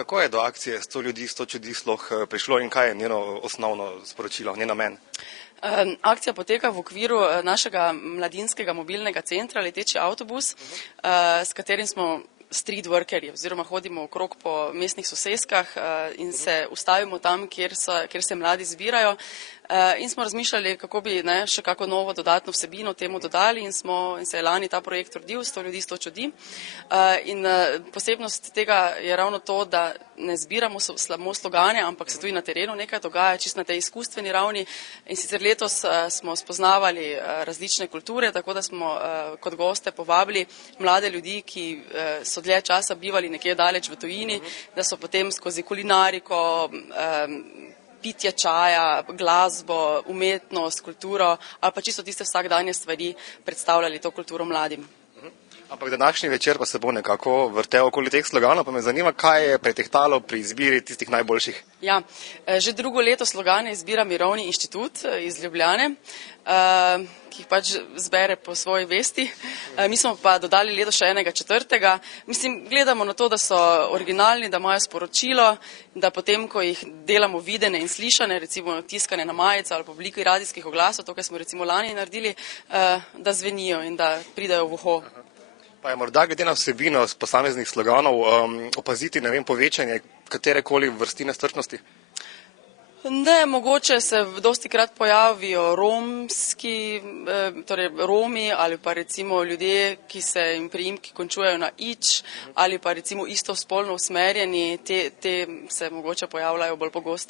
Kako je do akcije 100 ljudi, 100 čudi sploh prišlo in kaj je njeno osnovno sporočilo, njen namen? Akcija poteka v okviru našega mladinskega mobilnega centra Leteči avtobus, s katerim smo street workerji oziroma hodimo okrog po mestnih soseskah in se ustavimo tam, kjer se mladi zbirajo. In smo razmišljali, kako bi še kako novo dodatno vsebino temu dodali in se je lani ta projekt rodil, 100 ljudi, 100 čudi. In posebnost tega je ravno to, da ne zbiramo samo slogane, ampak se tudi na terenu nekaj dogaja, čisto na tej izkustveni ravni. In sicer letos smo spoznavali različne kulture, tako da smo kot goste povabili mlade ljudi, ki so dlje časa bivali nekje daleč v tujini, da so potem skozi kulinariko, pitje čaja, glasbo, umetnost, kulturo ali pa čisto tiste vsakdanje stvari predstavljali to kulturo mladim. Ampak današnji večer pa se bo nekako vrtel okoli teh sloganov, pa me zanima, kaj je pretehtalo pri izbiri tistih najboljših. Ja, že drugo leto slogane izbira Mirovni inštitut iz Ljubljane, ki jih pač zbere po svoji vesti. Mi smo pa dodali leto še enega četrtega. Mislim, gledamo na to, da so originalni, da imajo sporočilo, da potem, ko jih delamo videne in slišane, recimo tiskane na majico ali po obliki radijskih oglasov, to, kar smo recimo lani naredili, da zvenijo in da pridejo v uho. Pa je morda glede na vsebino z posameznih sloganov opaziti, ne vem, povečanje katerekoli vrsti nestrpnosti? Ne, mogoče se dostikrat pojavijo romski, torej Romi ali pa recimo ljudje, ki se jim priimki končujejo na ič ali pa recimo istospolno usmerjeni, te se mogoče pojavljajo bolj pogosto.